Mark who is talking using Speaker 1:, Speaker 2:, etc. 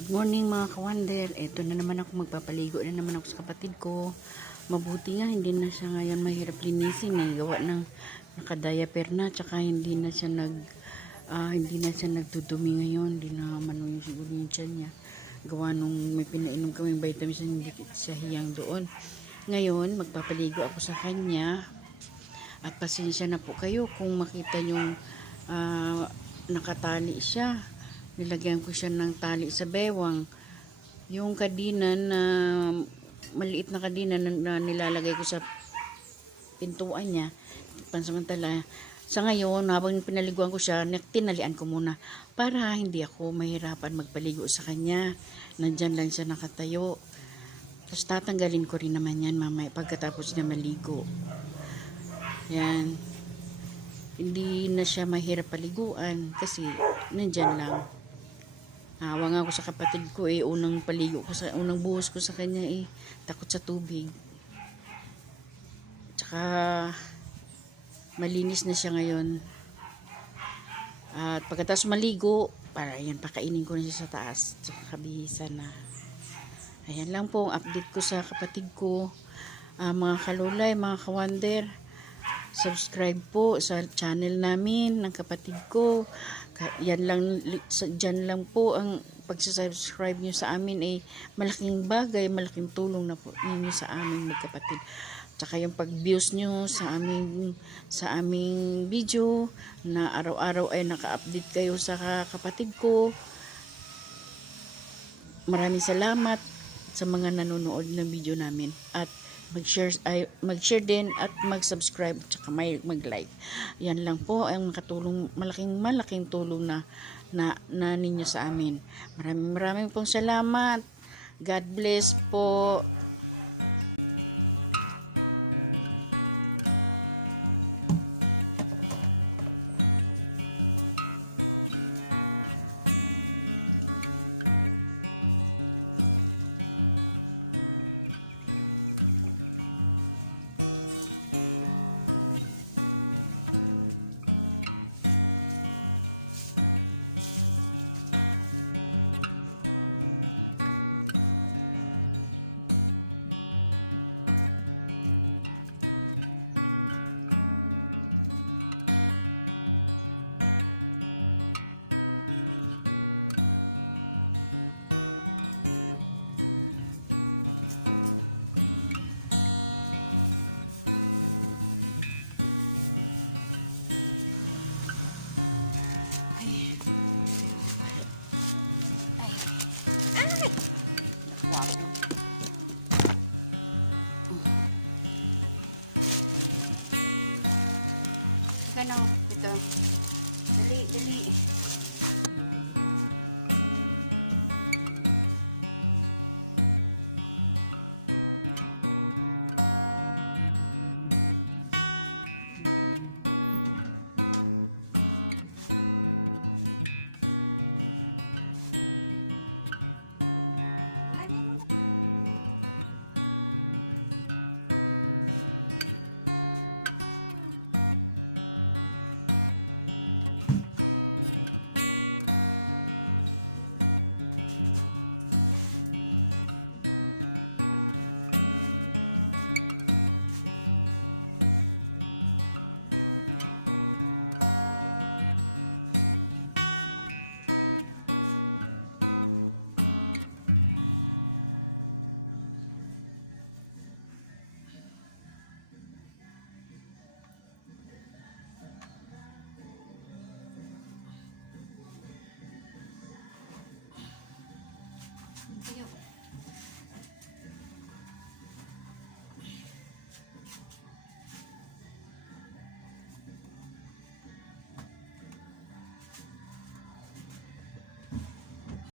Speaker 1: Good morning mga kawander. Ito na naman ako magpapaligo na naman ako sa kapatid ko. Mabuti nga hindi na siya ngayon mahirap linisin eh. Gawa ng nakadiaper na tsaka hindi na siya nag ah, hindi na siya nagdudumi ngayon. Hindi na mano yung siguro yung tiyan niya. Gawa nung may pinainom kaming vitamins hindi siya hiyang doon. Ngayon, magpapaligo ako sa kanya. At pasensya na po kayo kung makita yung ah, nakatali siya. Nilagyan ko siya ng tali sa bewang. Yung kadina na maliit na kadina na, nilalagay ko sa pintuan niya, pansamantala, sa ngayon, habang pinaliguan ko siya, tinalian ko muna para hindi ako mahirapan magpaligo sa kanya. Nandyan lang siya nakatayo. Tapos tatanggalin ko rin naman yan mamaya pagkatapos niya maligo. Yan. Hindi na siya mahirap paliguan kasi nandyan lang. Awa nga ako sa kapatid ko eh, unang paligo ko sa, unang buhos ko sa kanya eh, takot sa tubig. Tsaka, malinis na siya ngayon. At pagkatapos maligo, para yan, pakainin ko na siya sa taas, sa kabihisan na. Ayan lang po, ang update ko sa kapatid ko. Ah, mga kalulay, mga kawander, subscribe po sa channel namin ng kapatid ko. Yan lang, dyan lang po ang pagsasubscribe nyo sa amin ay malaking bagay, malaking tulong na po ninyo sa aming magkapatid. Tsaka yung pag-views nyo sa aming, sa aming video na araw-araw ay naka-update kayo sa ka- kapatid ko. Maraming salamat sa mga nanonood ng video namin at mag-share ay mag-share din at mag-subscribe tsaka may mag-like. Yan lang po ang makatulong malaking malaking tulong na na, na ninyo sa amin. Maraming maraming pong salamat. God bless po. thank you.